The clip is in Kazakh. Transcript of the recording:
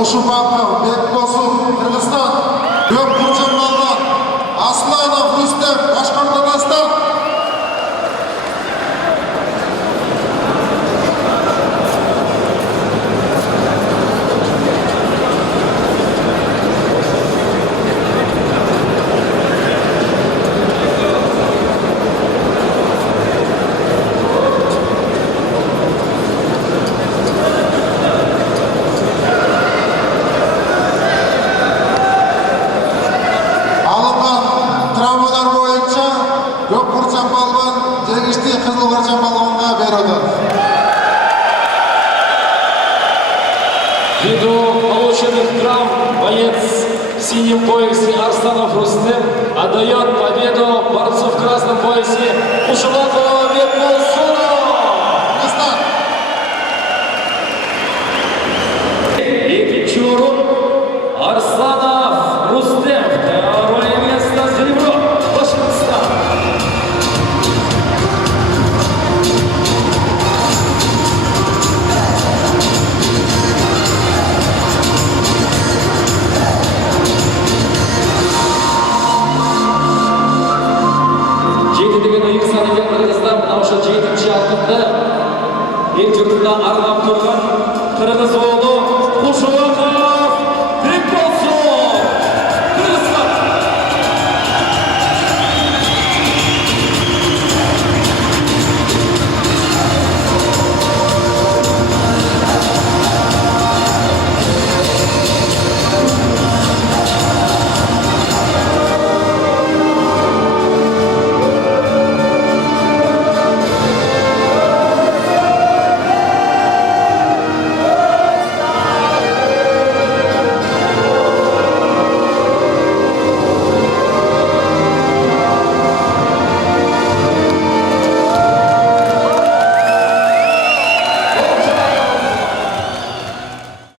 Кушубаков, Бекбосов, Кыргызстан, Көпкурчан Балбан, Асланов, Рустем, Башкортостан. Көпкурчан Балбан жеңишти Кызылкурчан Балбанга берилди. Ввиду полученных травм боец в синем поясе Арсланов Рустем отдает победу борцу в красном поясе Кушубакову Бекбосову. Екінші орын Арсланов